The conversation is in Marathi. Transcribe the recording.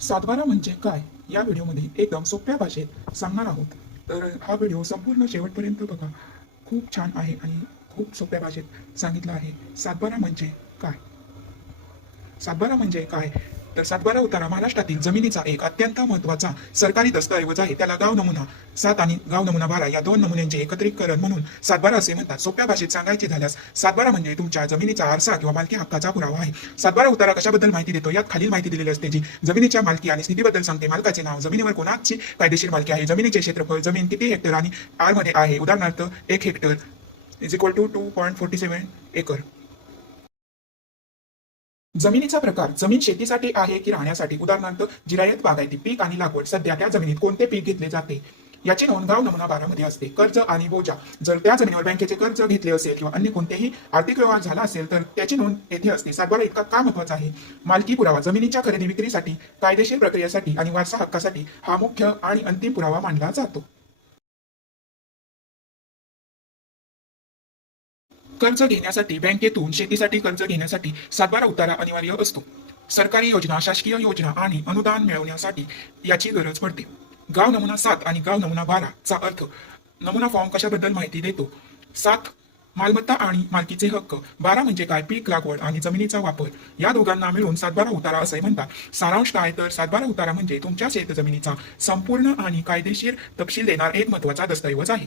सातबारा म्हणजे काय? या व्हिडिओमध्ये एकदम सोप्या भाषेत सांगणार आहोत. तर हा व्हिडिओ संपूर्ण शेवटपर्यंत बघा. खूप छान आहे आणि खूप सोप्या भाषेत सांगितलं आहे. सातबारा म्हणजे काय? सातबारा म्हणजे काय? तर सातबारा उतारा महाराष्ट्रातील जमिनीचा एक अत्यंत महत्त्वाचा सरकारी दस्तऐवज आहे. त्याला गाव नमुना सात आणि गाव नमुना बारा या दोन नमुन्यांचे एकत्रीकरण म्हणून सातबारा असे म्हणतात. सोप्या भाषेत सांगायचे झाल्यास सातबारा म्हणजे तुमच्या जमिनीचा आरसा किंवा मालकी हक्काचा पुरावा आहे. सातबारा उतारा कशाबद्दल माहिती देतो? यात खालील माहिती दिलेली असते जी जमिनीच्या मालकी आणि स्थितीबद्दल सांगते. मालकाचे नाव जमिनीवर कोणाची कायदेशीर मालकी आहे? जमिनीचे क्षेत्रफळ जमीन किती हेक्टर आणि आरमध्ये आहे? उदाहरणार्थ एक hectare is equal to two point forty seven acre. जमिनीचा प्रकार जमीन शेतीसाठी आहे की राहण्यासाठी? उदाहरणार्थ जिरायत बागायती पीक आणि लागवड. सध्या त्या जमिनीत कोणते पीक घेतले जाते? याची नोंद गाव नमुना बारामध्ये असते. कर्ज आणि बोजा. जर त्या जमिनीवर बँकेचे कर्ज घेतले असेल किंवा अन्य कोणतेही आर्थिक व्यवहार झाला असेल तर त्याची नोंद येथे असते. सातबारा इतका का महत्त्वाचा आहे? मालकी पुरावा जमिनीच्या खरेदी विक्रीसाठी कायदेशीर प्रक्रियेसाठी आणि वारसा हक्कासाठी हा मुख्य आणि अंतिम पुरावा मानला जातो. कर्ज घेण्यासाठी बँकेतून शेतीसाठी कर्ज घेण्यासाठी सातबारा उतारा अनिवार्य असतो. सरकारी योजना शासकीय योजना आणि अनुदान मिळवण्यासाठी याची गरज पडते. गाव नमुना सात आणि गाव नमुना बारा चा अर्थ नमुना फॉर्म कशाबद्दल माहिती देतो? सात मालमत्ता आणि मालकीचे हक्क. बारा म्हणजे काय? पीक लागवड आणि जमिनीचा वापर. या दोघांना मिळून सातबारा उतारा असे म्हणतात. सारांश काय? तर सातबारा उतारा म्हणजे तुमच्या शेतजमिनीचा संपूर्ण आणि कायदेशीर तपशील देणार एक महत्त्वाचा दस्तऐवज आहे.